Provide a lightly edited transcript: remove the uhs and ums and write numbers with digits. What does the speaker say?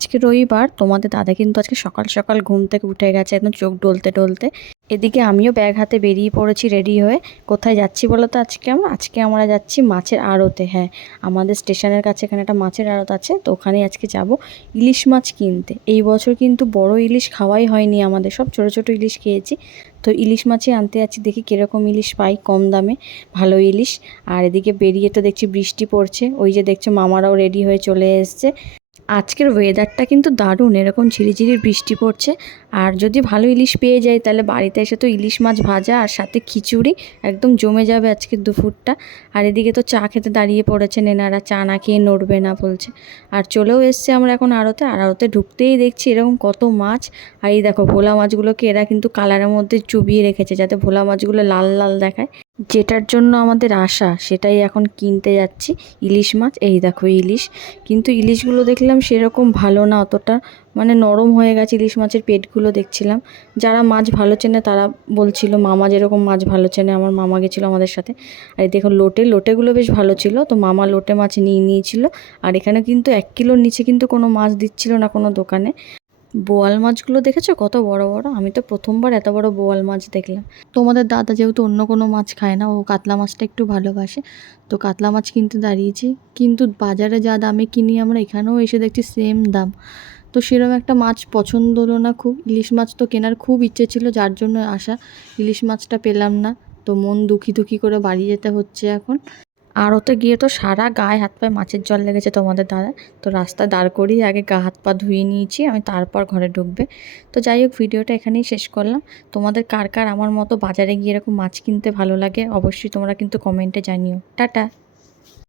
আজকে রবিবার, তোমাদের দাদা কিন্তু আজকে সকাল সকাল ঘুম থেকে উঠে গেছে একদম চোখ ডলতে ডলতে। এদিকে আমিও ব্যাগ হাতে বেরিয়ে পড়েছি রেডি হয়ে। কোথায় যাচ্ছি বলো তো আজকে আমরা যাচ্ছি মাছের আড়তে। হ্যাঁ, আমাদের স্টেশনের কাছে এখানে একটা মাছের আড়ত আছে, তো ওখানে আজকে যাব ইলিশ মাছ কিনতে। এই বছর কিন্তু বড় ইলিশ খাওয়াই হয়নি আমাদের, সব ছোট ছোট ইলিশ খেয়েছি। তো ইলিশ মাছই আনতে যাচ্ছি, দেখি কীরকম ইলিশ পাই কম দামে, ভালো ইলিশ। আর এদিকে বেরিয়ে তো দেখছি বৃষ্টি পড়ছে, ওই যে দেখছো মামারাও রেডি হয়ে চলে এসছে। আজকের ওয়েদারটা কিন্তু দারুণ, এরকম ঝিরিঝিরি বৃষ্টি পড়ছে। আর যদি ভালো ইলিশ পেয়ে যাই তাহলে বাড়িতে এসে তো ইলিশ মাছ ভাজা আর সাথে খিচুড়ি, একদম জমে যাবে আজকের দুপুরটা। আর এদিকে তো চা খেতে দাঁড়িয়ে পড়েছে নেনারা, চা না খেয়ে নড়বে না বলছে। আর চলেও এসছে আমরা এখন আড়তে। আর আড়তে ঢুকতেই দেখছি এরকম কত মাছ। আর এই দেখো ভোলা মাছগুলোকে এরা কিন্তু কালারের মধ্যে চুবিয়ে রেখেছে যাতে ভোলা মাছগুলো লাল লাল দেখায়। যেটার জন্য আমাদের আশা সেটাই এখন কিনতে যাচ্ছি, ইলিশ মাছ। এই দেখো ইলিশ, কিন্তু ইলিশগুলো দেখলাম সেরকম ভালো না অতটা, মানে নরম হয়ে গেছে ইলিশ মাছের পেটগুলো দেখছিলাম। যারা মাছ ভালো চেনে তারা বলছিল, মামা যেরকম মাছ ভালো চেনে, আমার মামা গেছিলো আমাদের সাথে। আর এই দেখো লোটেগুলো বেশ ভালো ছিল, তো মামা লোটে মাছ নিয়ে নিয়েছিল। আর এখানে কিন্তু 1 কিলোর নিচে কিন্তু কোনো মাছ দিচ্ছিল না কোনো দোকানে। বোয়াল মাছগুলো দেখেছো কত বড় বড়, আমি তো প্রথমবার এত বড় বোয়াল মাছ দেখলাম। তোমাদের দাদা যেহেতু অন্য কোনো মাছ খায় না, ও কাতলা মাছটা একটু ভালোবাসে, তো কাতলা মাছ কিনতে দাঁড়িয়েছি। কিন্তু বাজারে যা দামে কিনি আমরা, এখানেও এসে দেখছি সেম দাম। তো সেরকম একটা মাছ পছন্দ হলো না খুব। ইলিশ মাছ তো কেনার খুব ইচ্ছে ছিল, যার জন্য আসা। ইলিশ মাছটা পেলাম না, তো মন দুঃখী দুঃখী করে বাড়ি যেতে হচ্ছে এখন। আড়তে গিয়ে তো সারা গায়ে হাত পায়ে মাছের জল লেগেছে তোমাদের দাদা, তো রাস্তা দাঁড় করিয়ে আগে গা হাত পা ধুয়ে নিয়েছি আমি, তারপর ঘরে ঢুকবে। তো যাই হোক, ভিডিওটা এখানেই শেষ করলাম। তোমাদের কার কার আমার মতো বাজারে গিয়ে এরকম মাছ কিনতে ভালো লাগে অবশ্যই তোমরা কিন্তু কমেন্টে জানিও। টাটা।